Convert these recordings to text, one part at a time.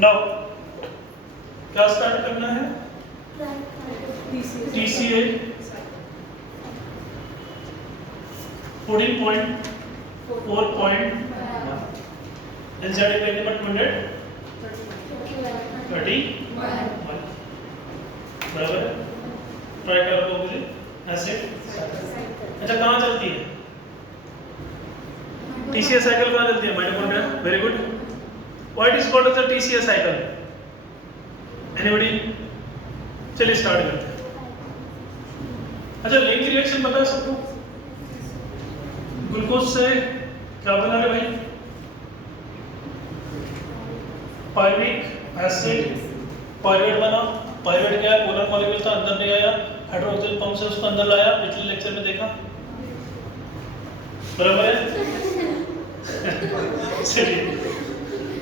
Now क्या start करना है? TCA 14.4.1 NCERT पेज नंबर 231 बराबर है। ट्राई करो मुझे एसिड। अच्छा कहाँ चलती है TCA साइकिल? कहाँ चलती है? Mitochondria. Very good. What is called as the TCA cycle? Anybody? चलिए स्टार्ट करते हैं। अच्छा लिंक रिएक्शन पता है सबको? ग्लूकोज से क्या बना है भाई? पायरिक एसिड पायरेट बना। पायरेट क्या है? पोलर मॉलिक्यूल था, अंदर नहीं आया, हाइड्रोक्सिल पंप से उसको अंदर लाया। पिछले लेक्चर में देखा, बराबर है? चलिए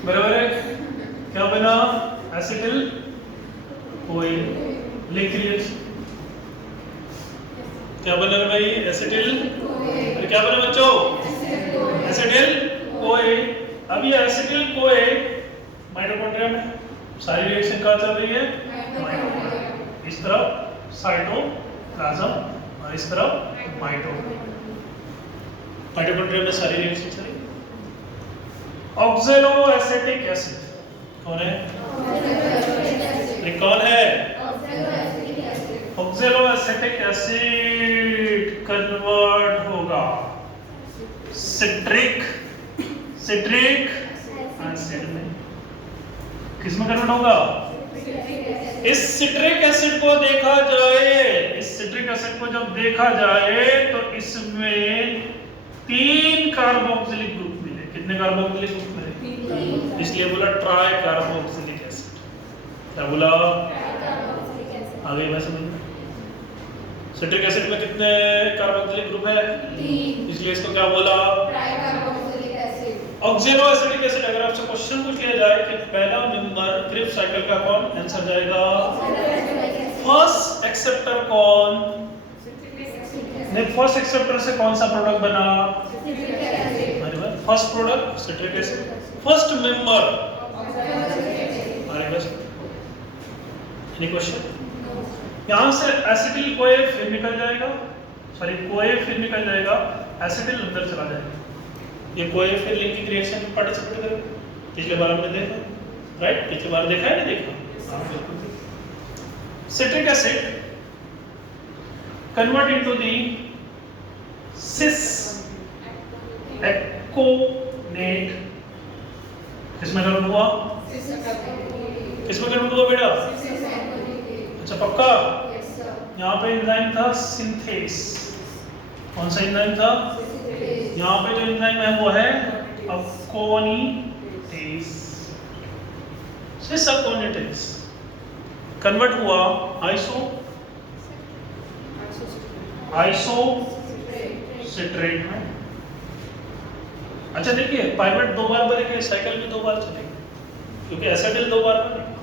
बराबर है। क्या बना? एसिटिल कोएल। लिंक रिएक्शन क्या बना है भाई? एसिटिल। क्या बना बच्चों? एसिटिल कोए। अब ये एसिटिल कोए माइटोकॉन्ड्रिया में सारी रिएक्शन कहाँ चल रही है? माइटोकॉन्ड्रिया। इस तरफ साइटोप्लाज्म और इस तरफ माइटोकॉन्ड्रिया में सारी रिएक्शन चल रही है। ऑक्सैलोएसिटिक एसिड कौन है? कौन है? ऑक्सैलोएसिटिक एसिड कन्वर्ट होगा सिट्रिक एसिड में। किसमें कन्वर्ट होगा? इस सिट्रिक एसिड को देखा जाए, इस सिट्रिक एसिड को जब देखा जाए तो इसमें 3 कार्बोक्सिलिक ग्रुप मिले। कितने कार्बोक्सिलिक ग्रुप मिले? इसलिए बोला ट्राई कार्बोक्सिलिक एसिड। क्या बोला? आगे मैं समझ। सिट्रिक एसिड में कितने कार्बोक्सिलिक ग्रुप है? 3। इसलिए इसको क्या बोला? Oxaloacetic acid. अगर आपसे क्वेश्चन पूछ लिया जाए कि पहला मेंबर क्रिब्स साइकिल का कौन, आंसर जाएगा फर्स्ट एक्सेप्टर कौन? नहीं, फर्स्ट एक्सेप्टर से कौन सा प्रोडक्ट बना? First product citric acid. First member any question? यहां से एसिटिल कोए फिर निकल जाएगा, सॉरी कोए फिर निकल जाएगा, एसिटिल अंदर चला जाएगा। ये कोई फिर लिंकिंग रिएक्शन में पार्टिसिपेट करेगा। पिछले बार हमने देखा, राइट? पिछले बार देखा है ना? देखा। Citric acid convert into the cis aconitate. किसमें कन्वर्ट हुआ? किसमें कन्वर्ट हुआ बेटा? अच्छा पक्का? यहाँ पे एंजाइम था सिंथेस। कौन सा एंजाइम था? यहाँ पे जो एंजाइम है वो है अकोनिटेस। सिस अकोनिटेस कन्वर्ट हुआ आइसोसिट्रेट में। अच्छा देखिए, पाइपेट 2 बार बनेंगे, साइकिल भी 2 बार चलेगी, क्योंकि एसिटिल 2 बार बनेगा,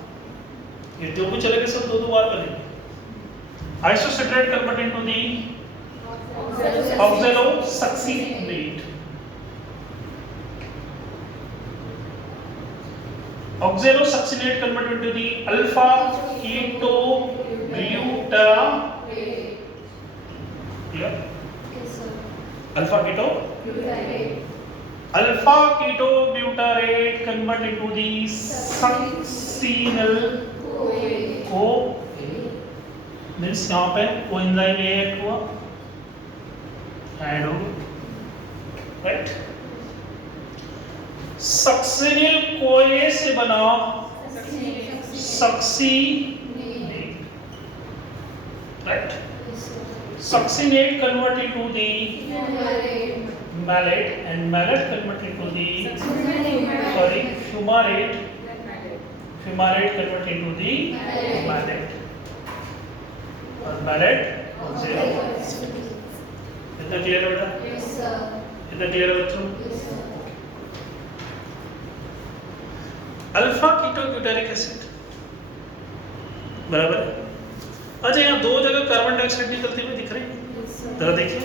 ये जो भी चलेंगे सब 2 बार बनेंगे। Isocitrate convert into the oxalosuccinate. Oxalosuccinate convert into the alpha keto glutarate. Alpha keto glutarate convert into the succinyl को मींस यहाँ पे कोएंजाइम ऐड हुआ, ऐड हो, राइट? सक्सिनिल कोए से बना succinate, right? Succinate convert into the malate and malate convert into the sorry fumarate convert into the malate और malate oxalo. इतना clear है बेटा? इतना क्लियर है बच्चों? अल्फा कीटो ग्लूटारिक एसिड बराबर है। अच्छा यहाँ 2 जगह कार्बन डाइऑक्साइड निकलती हुई दिख रही है, जरा देखिए।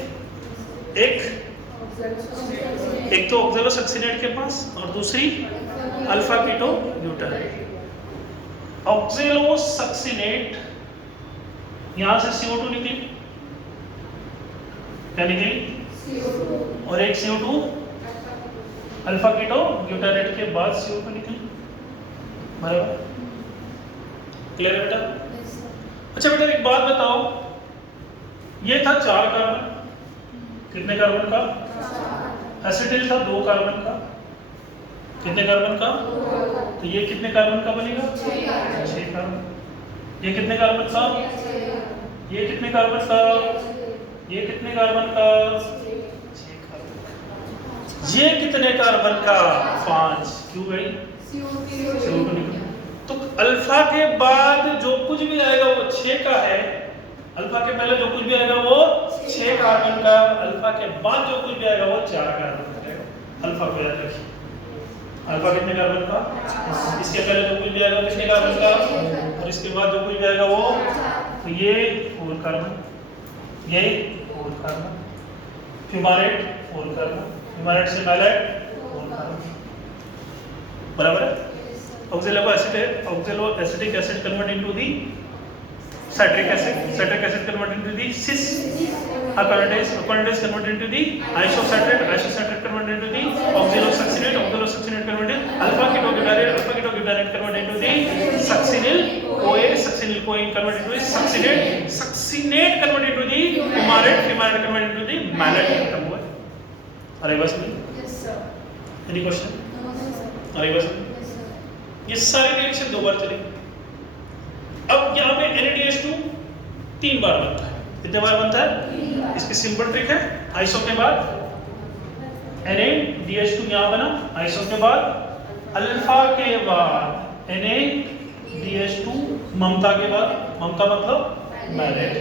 एक तो ऑक्सैलोसक्सिनेट के पास और दूसरी अल्फा कीटो ग्लूटारेट। ऑक्जेलोसक्सिनेट, यहां से CO2 निकली, क्या निकली? CO2। और एक CO2 अल्फा कीटो ग्लूटारेट के बाद CO2 निकली, बराबर? क्लियर है बेटा? अच्छा बेटा एक बात बताओ, ये था 4 कार्बन, कितने कार्बन का? एसिटिल था 2 कार्बन का, कितने कार्बन का? तो ये कितने कार्बन का बनेगा? 6 कार्बन। ये कितने कार्बन का? ये कितने कार्बन का? ये कितने कार्बन का? 6 कार्बन। ये कितने कार्बन का? 5। क्यों गई? CO2 निकला। तो अल्फा के बाद जो कुछ भी आएगा वो 6 का है, अल्फा के पहले जो कुछ भी आएगा वो 6 कार्बन का, अल्फा के बाद जो कुछ भी आएगा वो 4 कार्बन का है। अल्फा को याद रखिए, अल्फा कितने कार्बन का? इसके पहले जो कुछ भी आएगा कितने कार्बन का? और इसके बाद जो कुछ भी आएगा वो, तो ये 4 कार्बन, ये 4 कार्बन, फ्यूमारेट 4 कार्बन, फ्यूमारेट से मैलेट 4 कार्बन, बराबर है? ऑक्जेलो acetic acid convert into the citric acid convert into the cis acanthus convert into the isocitrate convert into the oxalosuccinate convert into alpha ketoglutarate convert into the succinyl CoA convert into the succinate convert into the fumarate convert into the malate, खत्म हुआ। अरे बस नहीं? Yes sir. Any question? अरे बस ये सारे reaction 2 बार चलेंगे। अब यहाँ पे NaDH2 3 बार बनता है, कितने बार बनता है? इसकी सिंपल ट्रिक है, आइसो के बाद NaDH2 यहाँ बना, आइसो के बाद अल्फा के बाद NaDH2, ममता के बाद, ममता मतलब mallet,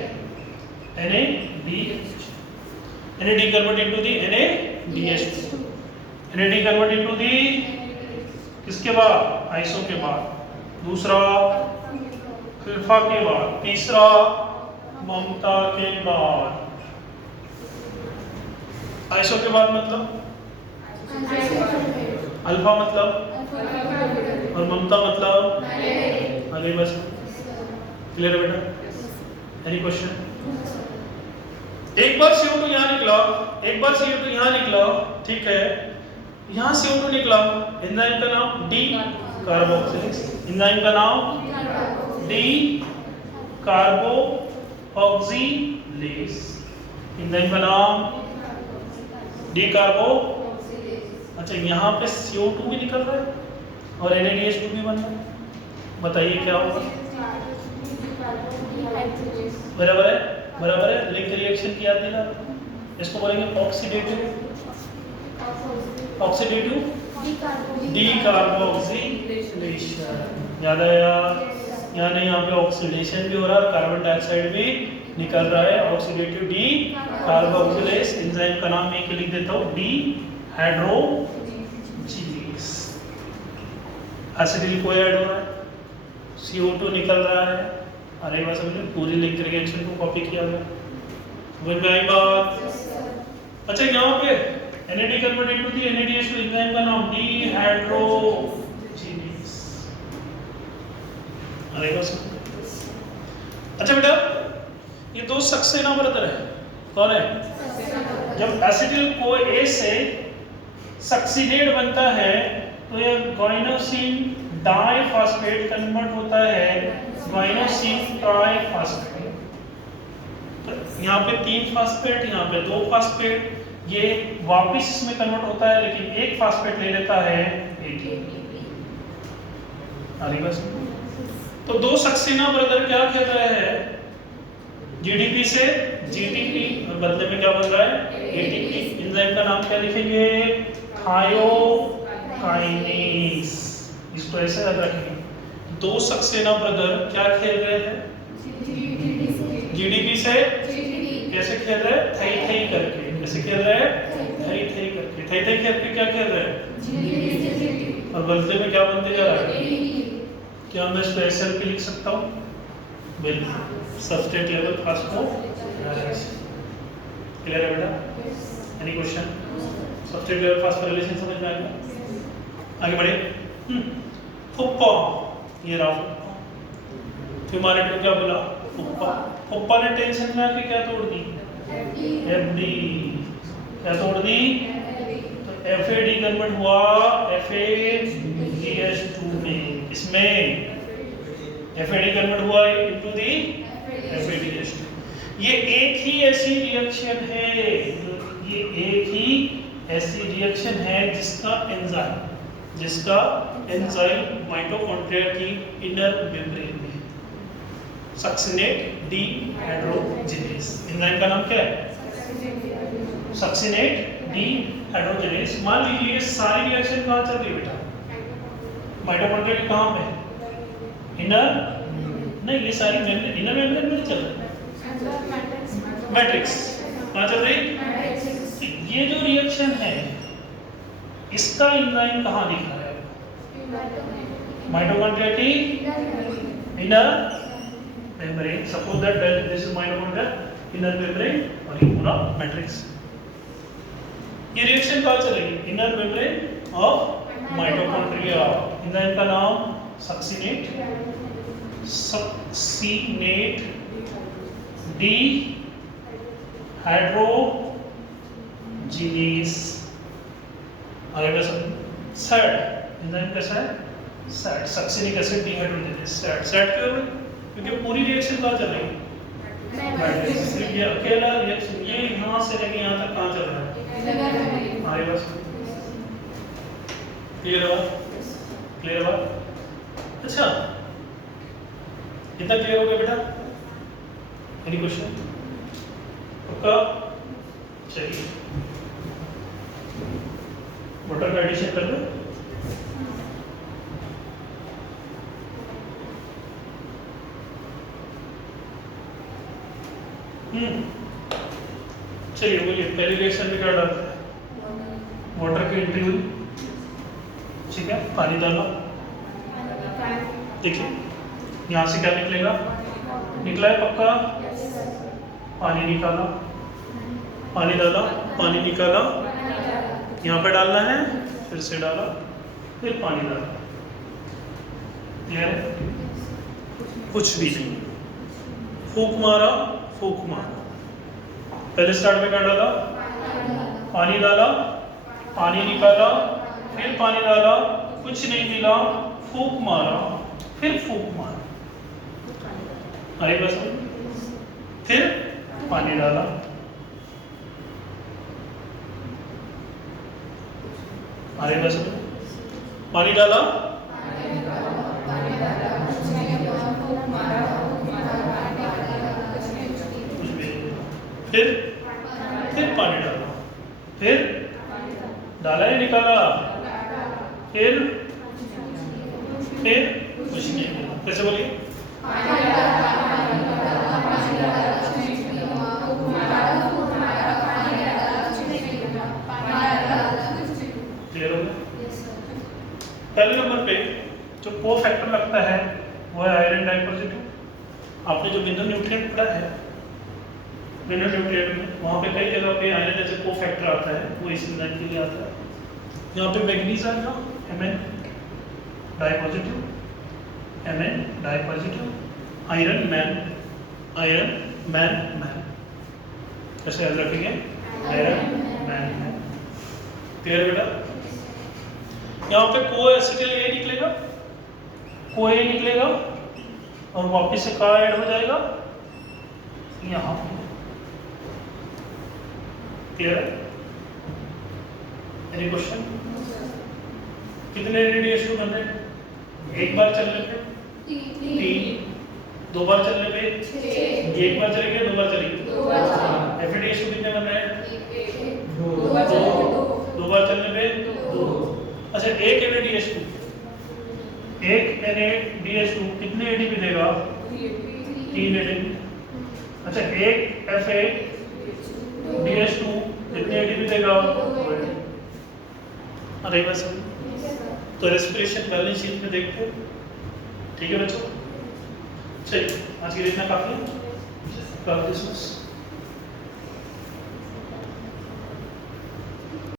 NAD convert into the NaDH2, NAD convert into the किसके बाद? आइसो के बाद, दूसरा अल्फा के बाद, तीसरा ममता के बाद। आइसो के बाद मतलब अल्फा मतलब और ममता मतलब, अरे बस क्लियर है बेटा? Any question? एक बार CO2 यहाँ निकला, एक बार CO2 यहाँ निकला, ठीक है, यहाँ CO2 निकला, एंजाइम का नाम डी कार्बोक्सिलेज, एंजाइम का नाम डी कार्बोक्सिलेज, एंजाइम का नाम डी कार्बो। अच्छा यहाँ पे CO2 भी निकल रहा है और NaDH2 भी बन रहा है, बताइए क्या होगा? बराबर है, बराबर है। लिंक रिएक्शन की याद दिला, इसको बोलेंगे ऑक्सीडेटिव डीकार्बोक्सिलेशन, याद आया? यानी यहाँ पे ऑक्सीडेशन भी हो रहा है, कार्बन डाइऑक्साइड भी निकल रहा है, ऑक्सीडेटिव डी कार्बोक्सिलेज। एंजाइम का नाम एक लिख देता हूँ, डी हाइड्रोजीनेस। एसिटिल कोई ऐड हो रहा है, CO2 निकल रहा है, अरे बस समझो पूरी लिंक रिएक्शन को कॉपी किया गया, समझ में आई बात? अच्छा यहाँ पे NAD convert into the NADH2, enzyme का नाम डी हाइड्रोजीनेस, अरे बस। अच्छा बेटा ये 2 सक्सेना ब्रदर है, कौन है? जब एसिटिल CoA से सक्सिनेट बनता है तो ये गाइनोसिन डाइफॉस्फेट कन्वर्ट होता है गाइनोसिन ट्राइफॉस्फेट। तो यहाँ पे 3 फास्फेट, यहाँ पे 2 फास्फेट, ये वापिस इसमें कन्वर्ट होता है लेकिन एक फास्फेट ले लेता है ATP। अरे बस। तो 2 सक्सेना ब्रदर क्या खेल रहे हैं? GDP से GTP, और बदले में क्या बन रहा है? ATP। एंजाइम का नाम क्या लिखेंगे? थायोकाइनेज। इसको ऐसे याद रखेंगे, 2 सक्सेना ब्रदर क्या खेल रहे हैं? GDP से कैसे खेल रहे हैं? थई थई करके। कैसे खेल रहे हैं? थई थई करके। थई थई खेल के क्या खेल रहे हैं? और बदले में क्या बनते जा रहा है? क्या मैं इसको SL पे लिख सकता हूँ? बिल्कुल, सबस्ट्रेट लेवल फास्फोराइलेशन। क्लियर है बेटा? Any question? Substrate level phosphorylation समझ में आ गया? आगे बढ़े। फुप्पा, ये रहा फुप्पा। फ्यूमारेट को क्या बोला? फुप्पा। फुप्पा ने टेंशन में आके क्या तोड़ दी? एफडी। क्या तोड़ दी? तो एफएडी कन्वर्ट हुआ FADH2 में। इसमें एफएडी कन्वर्ट हुआ इनटू दी FADH2। ये एक ही ऐसी रिएक्शन है, ये एक ही ऐसी रिएक्शन है जिसका एंजाइम माइटोकॉन्ड्रिया की इनर मेम्ब्रेन में। सक्सिनेट डीहाइड्रोजिनेज एंजाइम का नाम क्या है? Succinate dehydrogenase. मान लीजिए ये सारी रिएक्शन कहाँ चल रही है बेटा? माइटोकॉन्ड्रिया के कहाँ पे? इनर नहीं, ये सारी इनर मेम्ब्रेन में चल रही है। मैट्रिक्स कहाँ चल रही? ये जो रिएक्शन है इसका एंजाइम कहाँ दिख रहा है? माइटोकॉन्ड्रिया की inner membrane. Suppose that this is mitochondria inner membrane और ये पूरा मैट्रिक्स। ये रिएक्शन कहाँ चलेगी? Inner membrane of mitochondria. Enzyme का नाम सक्सिनेट डीहाइड्रोजिनेज। आगे का सैड एंजाइम कैसा है? Sad succinic acid dehydrogenase. Sad क्यों है? क्योंकि पूरी रिएक्शन कहाँ चल रही है? मैट्रिक्स। ये अकेला रिएक्शन ये यहाँ से लेके यहाँ तक कहाँ चल रहा है? आगे बस क्लियर हुआ? क्लियर हुआ? अच्छा, कितना क्लियर हो गया बेटा? Any question? पक्का? चलिए वाटर का एडिशन कर दो। चलिए बोलिए पहली रिएक्शन में क्या डालते हैं? वाटर की एंट्री हुई, ठीक है, पानी डाला। देखिए यहाँ से क्या निकलेगा? निकला है पक्का? पानी निकाला, पानी डाला, पानी निकाला, यहाँ पे डालना है, फिर से डाला, फिर पानी डाला। क्लियर है? कुछ भी नहीं, फूंक मारा, फूंक मारा। पहले स्टार्ट में क्या डाला? पानी डाला, पानी निकाला, फिर पानी डाला, कुछ नहीं मिला, फूंक मारा, फिर फूंक मारा। अरे बस फिर पानी डाला, अरे बस पानी डाला, फिर पानी डाला, फिर डाला ही निकाला, फिर कुछ नहीं मिला। कैसे बोलिए? क्लियर हो गया? पहले नंबर पे जो को फैक्टर लगता है वो है आयरन डाइपॉजिटिव। आपने जो मिनरल न्यूट्रिएंट पढ़ा है, मिनरल न्यूट्रिएंट में वहाँ पे कई जगह पे आयरन जैसे को फैक्टर आता है, वो इस एंजाइम के लिए आता है। यहाँ पे मैग्नीज आएगा Mn डाइपॉजिटिव, Mn डाइपॉजिटिव, आयरन मैन। कैसे याद रखेंगे? Iron man. क्लियर बेटा? यहाँ पे को एसिटिल ए निकलेगा, को ए निकलेगा और वापिस से कहाँ ऐड हो जाएगा? यहाँ। क्लियर है? Any question? कितने NaDH2 बन रहे हैं? एक बार चलने पे 3, 2 बार चलने पे 1 बार चलेंगे, 2 बार चलेंगे। FADH2 कितने बन रहे हैं? 2 बार चलने पे 2। अच्छा, एक NaDH2 कितने ATP देगा? 3 ATP। अच्छा, एक FADH2 कितने ATP देगा? अरे बस तो रेस्पिरेशन बैलेंस शीट में देखते हैं। ठीक है बच्चों? चलिए आज की देखना काफी है।